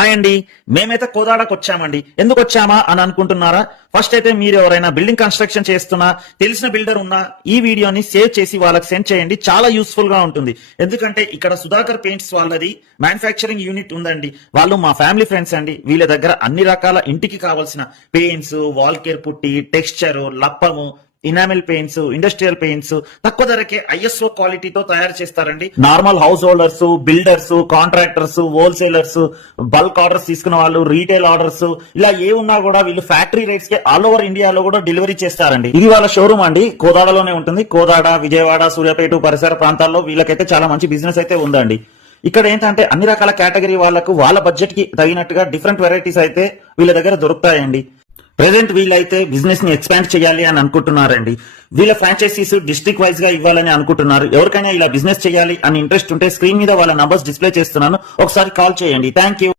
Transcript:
Hi అండి, మేమైతే కోదాడకు వచ్చామండి. ఎందుకు వచ్చామా అని అనుకుంటున్నారా? ఫస్ట్ అయితే మీరు ఎవరైనా బిల్డింగ్ కన్స్ట్రక్షన్ చేస్తున్నా, తెలిసిన బిల్డర్ ఉన్నా ఈ వీడియోని సేవ్ చేసి వాళ్ళకి సెండ్ చేయండి. చాలా యూస్ఫుల్ గా ఉంటుంది. ఎందుకంటే ఇక్కడ సుధాకర్ పెయింట్స్ వాళ్ళది మ్యానుఫ్యాక్చరింగ్ యూనిట్ ఉందండి. వాళ్ళు మా ఫ్యామిలీ ఫ్రెండ్స్ అండి. వీళ్ళ దగ్గర అన్ని రకాల ఇంటికి కావాల్సిన paints, wall care putty, texture, లప్పము, ఇనామిల్ పెయింట్స్, ఇండస్ట్రియల్ పెయింట్స్ తక్కువ ధరకే ఐఎస్ఓ క్వాలిటీతో తయారు చేస్తారండి. Normal house holders, builders, contractors, wholesalers, bulk orders తీసుకున్న వాళ్ళు, రీటైల్ ఆర్డర్స్, ఇలా ఏ ఉన్నా కూడా వీళ్ళు ఫ్యాక్టరీ రేట్స్ కి ఆల్ ఓవర్ ఇండియాలో కూడా డెలివరీ చేస్తారండి. ఇది వాళ్ళ షోరూమ్ అండి, కోదాడలోనే ఉంటుంది. కోదాడ, విజయవాడ, సూర్యాపేట పరిసర ప్రాంతాల్లో వీళ్ళకైతే చాలా మంచి బిజినెస్ అయితే ఉందండి. ఇక్కడ ఏంటంటే అన్ని రకాల కేటగిరీ వాళ్ళకు వాళ్ళ బడ్జెట్ కి తగినట్టుగా డిఫరెంట్ వెరైటీస్ అయితే వీళ్ళ దగ్గర దొరుకుతాయండి. ప్రెసెంట్ వీళ్ళైతే బిజినెస్ ని ఎక్స్పాండ్ చేయాలి అని అనుకుంటున్నారండి. వీళ్ళ ఫ్రాంచైజీస్ డిస్ట్రిక్ట్ వైజ్ గా ఇవ్వాలని అనుకుంటున్నారు. ఎవరికైనా ఇలా బిజినెస్ చేయాలి అని ఇంట్రెస్ట్ ఉంటే స్క్రీన్ మీద వాళ్ళ నంబర్స్ డిస్ప్లే చేస్తున్నాను, ఒకసారి కాల్ చేయండి. Thank you.